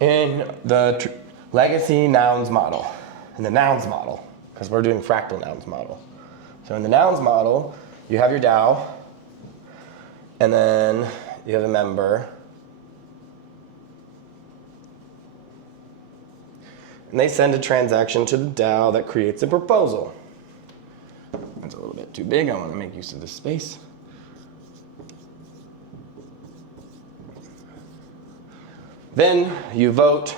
In the legacy nouns model, because we're doing fractal nouns model. So in the nouns model, you have your DAO, and then you have a member. And they send a transaction to the DAO that creates a proposal. That's a little bit too big. I want to make use of this space. Then you vote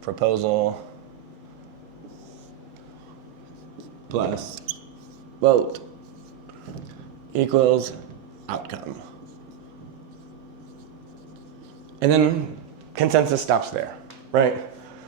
proposal plus vote equals outcome. And then consensus stops there, right?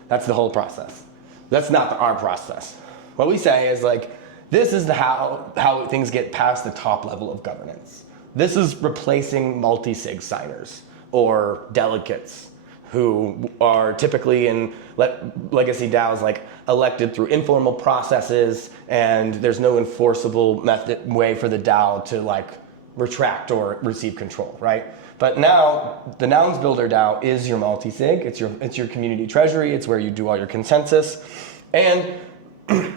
That's the whole process. That's not our process. What we say is like, this is how things get past the top level of governance. This is replacing multi-sig signers or delegates who are typically in legacy DAOs like elected through informal processes, and there's no enforceable way for the DAO to like retract or receive control, right? But now the Nouns Builder DAO is your multi-sig. It's your community treasury. It's where you do all your consensus, and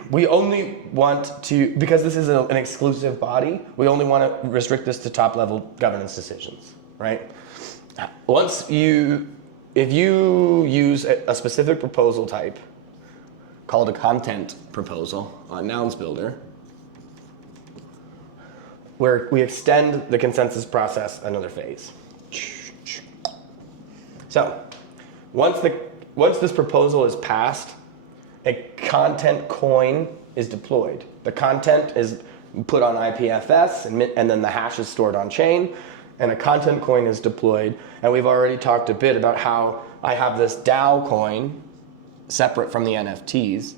we only want to, because this is an exclusive body, we only want to restrict this to top level governance decisions, right? If you use a specific proposal type called a content proposal on Nouns Builder, where we extend the consensus process another phase. So once this proposal is passed, a content coin is deployed. The content is put on IPFS, and then the hash is stored on chain, and a content coin is deployed. And we've already talked a bit about how I have this DAO coin separate from the NFTs,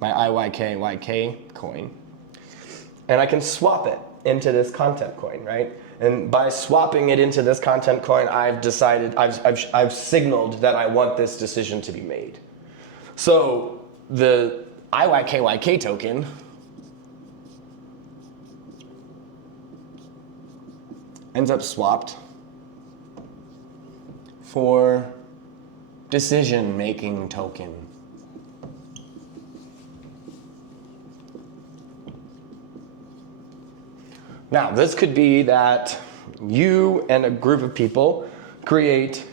my IYK coin, and I can swap it into this content coin, right? And by swapping it into this content coin, I've signaled that I want this decision to be made. So the IYKYK token ends up swapped for decision-making token. Now, this could be that you and a group of people create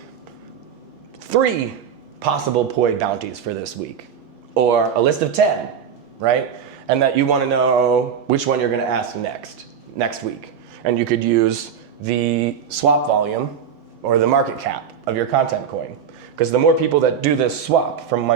3 possible poi bounties for this week, or a list of 10, right? And that you want to know which one you're going to ask next week. And you could use the swap volume or the market cap of your content coin. Because the more people that do this swap from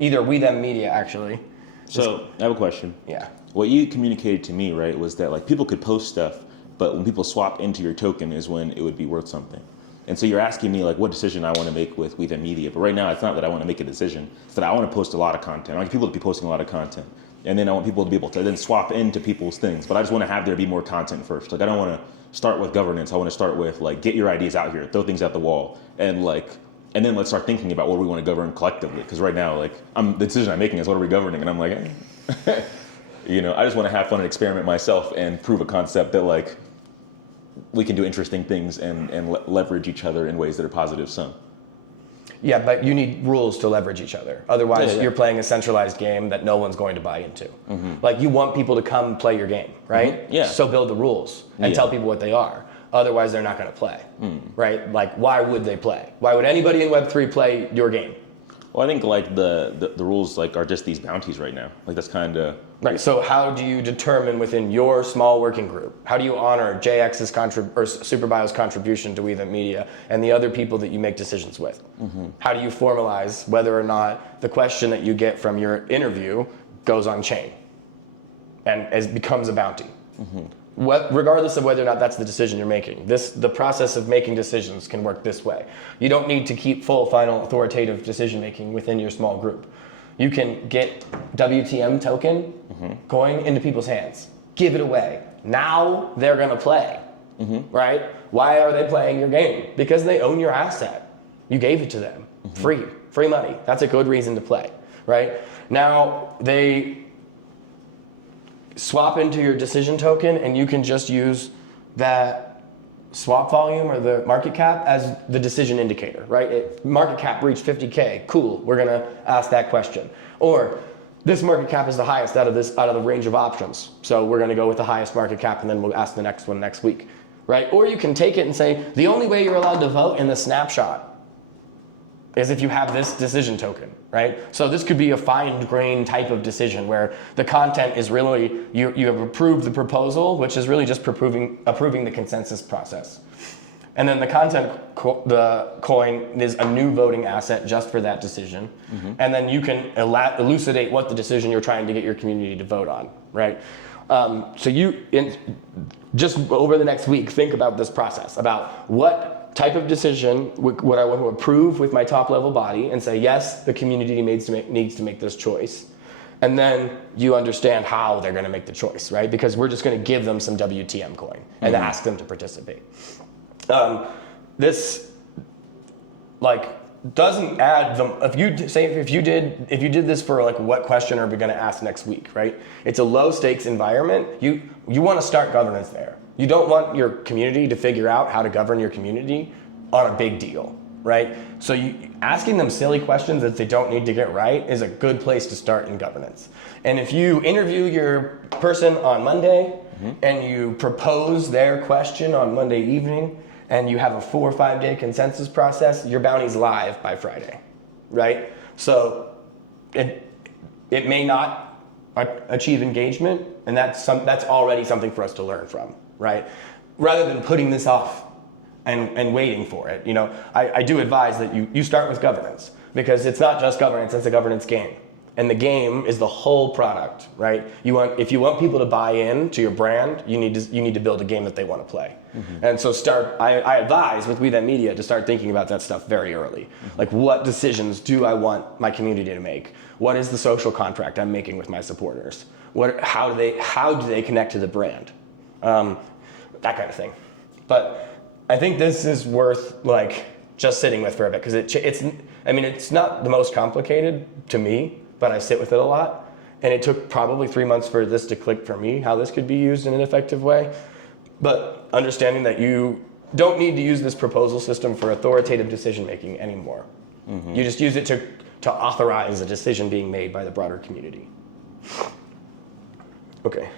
either We Them Media, actually. So I have a question. Yeah. What you communicated to me, right, was that like people could post stuff, but when people swap into your token is when it would be worth something. And so you're asking me like what decision I want to make with We Them Media. But right now it's not that I want to make a decision. It's that I want to post a lot of content. I want people to be posting a lot of content. And then I want people to be able to then swap into people's things. But I just want to have there be more content first. Like I don't want to start with governance. I want to start with like get your ideas out here, throw things at the wall, and then let's start thinking about what we want to govern collectively. Because right now, like the decision I'm making is what are we governing, and I'm like, I just want to have fun and experiment myself and prove a concept that like we can do interesting things and leverage each other in ways that are positive sum. Yeah, but you need rules to leverage each other. Otherwise, you're playing a centralized game that no one's going to buy into. Mm-hmm. Like, you want people to come play your game, right? Mm-hmm. Yeah. So build the rules and tell people what they are. Otherwise, they're not going to play, right? Like, why would they play? Why would anybody in Web3 play your game? Well, I think like the rules like are just these bounties right now. Like that's kind of right. So how do you determine within your small working group? How do you honor JX's or SuperBio's contribution to We The Media and the other people that you make decisions with? Mm-hmm. How do you formalize whether or not the question that you get from your interview goes on chain and becomes a bounty? Mm-hmm. Regardless of whether or not that's the decision you're making. The process of making decisions can work this way. You don't need to keep full, final, authoritative decision making within your small group. You can get WTM token coin into people's hands. Give it away. Now they're gonna play, right? Why are they playing your game? Because they own your asset. You gave it to them, free money. That's a good reason to play, right? Now they swap into your decision token, and you can just use that swap volume or the market cap as the decision indicator, right? Market cap reached 50K, cool, we're gonna ask that question. Or this market cap is the highest out of the range of options, so we're gonna go with the highest market cap and then we'll ask the next one next week, right? Or you can take it and say, the only way you're allowed to vote in the snapshot is if you have this decision token, right? So this could be a fine-grained type of decision where the content is really, you have approved the proposal, which is really just approving the consensus process. And then the content, the coin is a new voting asset just for that decision. And then you can elucidate what the decision you're trying to get your community to vote on, right? So just over the next week, think about this process, about what type of decision would I want to approve with my top level body and say, yes, the community needs to make this choice. And then you understand how they're going to make the choice, right? Because we're just going to give them some WTM coin and ask them to participate. This doesn't add them. If you did this for like, what question are we going to ask next week, right? It's a low stakes environment. You want to start governance there. You don't want your community to figure out how to govern your community on a big deal, right? So asking them silly questions that they don't need to get right is a good place to start in governance. And if you interview your person on Monday and you propose their question on Monday evening and you have a 4 or 5 day consensus process, your bounty's live by Friday, right? So it may not achieve engagement, and that's already something for us to learn from, right? Rather than putting this off and waiting for it, I do advise that you start with governance, because it's not just governance, it's a governance game. And the game is the whole product, right? If you want people to buy in to your brand, you need to build a game that they want to play. And so I advise with We That Media to start thinking about that stuff very early. Like, what decisions do I want my community to make? What is the social contract I'm making with my supporters? How do they connect to the brand? That kind of thing. But I think this is worth just sitting with for a bit, because it's not the most complicated to me, but I sit with it a lot. And it took probably 3 months for this to click for me, how this could be used in an effective way. But understanding that you don't need to use this proposal system for authoritative decision making anymore. You just use it to authorize a decision being made by the broader community. Okay.